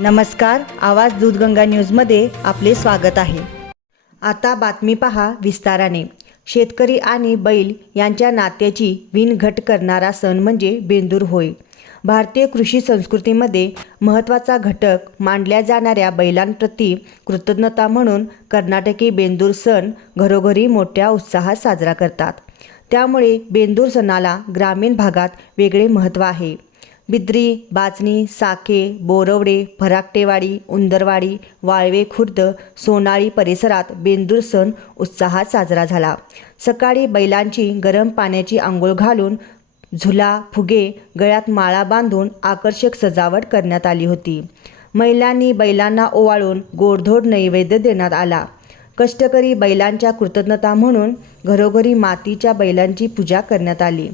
नमस्कार आवाज दूधगंगा न्यूजमध्ये आपले स्वागत आहे. आता बातमी पहा विस्ताराने. शेतकरी आणि बैल यांच्या नात्याची विणघट करणारा सण म्हणजे बेंदूर होय. भारतीय कृषी संस्कृतीमध्ये महत्त्वाचा घटक मानल्या जाणाऱ्या बैलांप्रती कृतज्ञता म्हणून कर्नाटकी बेंदूर सण घरोघरी मोठ्या उत्साहात साजरा करतात. त्यामुळे बेंदूर सणाला ग्रामीण भागात वेगळे महत्त्व आहे. बिद्री बाचणी साके बोरवडे फराकटेवाडी उंदरवाडी वाळवे खुर्द सोनाळी परिसरात बेंदूर सण उत्साहात साजरा झाला. सकाळी बैलांची गरम पाण्याची आंघोळ घालून झुला फुगे गळ्यात माळा बांधून आकर्षक सजावट करण्यात आली होती. महिलांनी बैलांना ओवाळून गोडधोड नैवेद्य देण्यात आला. कष्टकरी बैलांच्या कृतज्ञता म्हणून घरोघरी मातीच्या बैलांची पूजा करण्यात आली.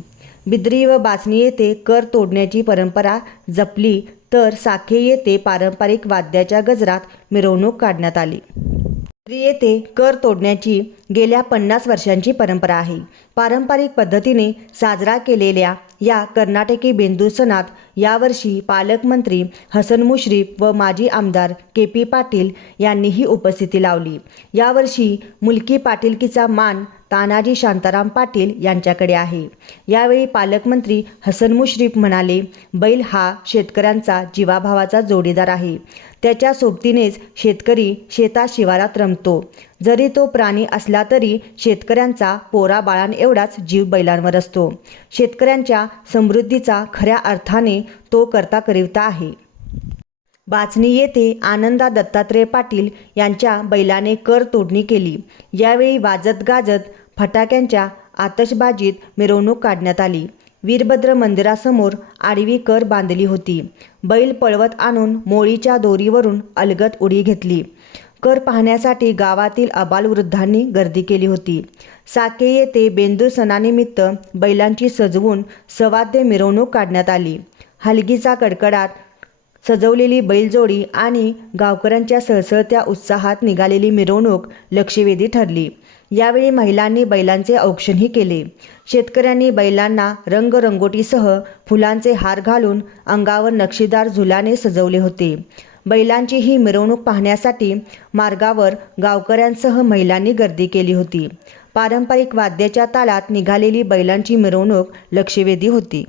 बिद्री व बासणी येथे कर तोडण्याची परंपरा जपली तर साखे येथे पारंपरिक वाद्याच्या गजरात मिरवणूक काढण्यात आली. बिद्री येथे कर तोडण्याची गेल्या पन्नास वर्षांची परंपरा आहे. पारंपरिक पद्धतीने साजरा केलेल्या या कर्नाटकी बेंदूर सणात यावर्षी पालकमंत्री हसन मुश्रीफ व माजी आमदार के पी पाटील यांनीही उपस्थिती लावली. यावर्षी मुलकी पाटीलकीचा मान तानाजी शांताराम पाटील यांच्याकडे आहे. यावेळी पालकमंत्री हसन मुश्रीफ म्हणाले बैल हा शेतकऱ्यांचा जीवाभावाचा जोडीदार आहे. त्याच्या सोबतीनेच शेतकरी शेता शिवारात रमतो. जरी तो प्राणी असला तरी शेतकऱ्यांचा पोरा बाळां एवढाच जीव बैलांवर असतो. शेतकऱ्यांच्या समृद्धीचा खऱ्या अर्थाने तो करता करिवता आहे. बाचणी येथे आनंदा दत्तात्रय पाटील यांच्या बैलाने कर तोडणी केली. यावेळी वाजत गाजत फटाक्यांच्या आतषबाजीत मिरवणूक काढण्यात आली. वीरभद्र मंदिरासमोर आडवी कर बांधली होती. बैल पळवत आणून मोळीच्या दोरीवरून अलगत उडी घेतली. कर पाहण्यासाठी गावातील अबालवृद्धांनी गर्दी केली होती. साके येथे बेंदूर सणानिमित्त बैलांची सजवून सवाद्य मिरवणूक काढण्यात आली. हलगीचा कडकडाट सजवलेली बैलजोडी आणि गावकऱ्यांच्या सळसळत्या उत्साहात निघालेली मिरवणूक लक्षवेधी ठरली. यावेळी महिलांनी बैलांचे औक्षणही केले. शेतकऱ्यांनी बैलांना रंगरंगोटीसह फुलांचे हार घालून अंगावर नक्षीदार झुलाने सजवले होते. बैलांची ही मिरवणूक पाहण्यासाठी मार्गावर गावकऱ्यांसह महिलांनी गर्दी केली होती. पारंपरिक वाद्याच्या तालात निघालेली बैलांची मिरवणूक लक्षवेधी होती.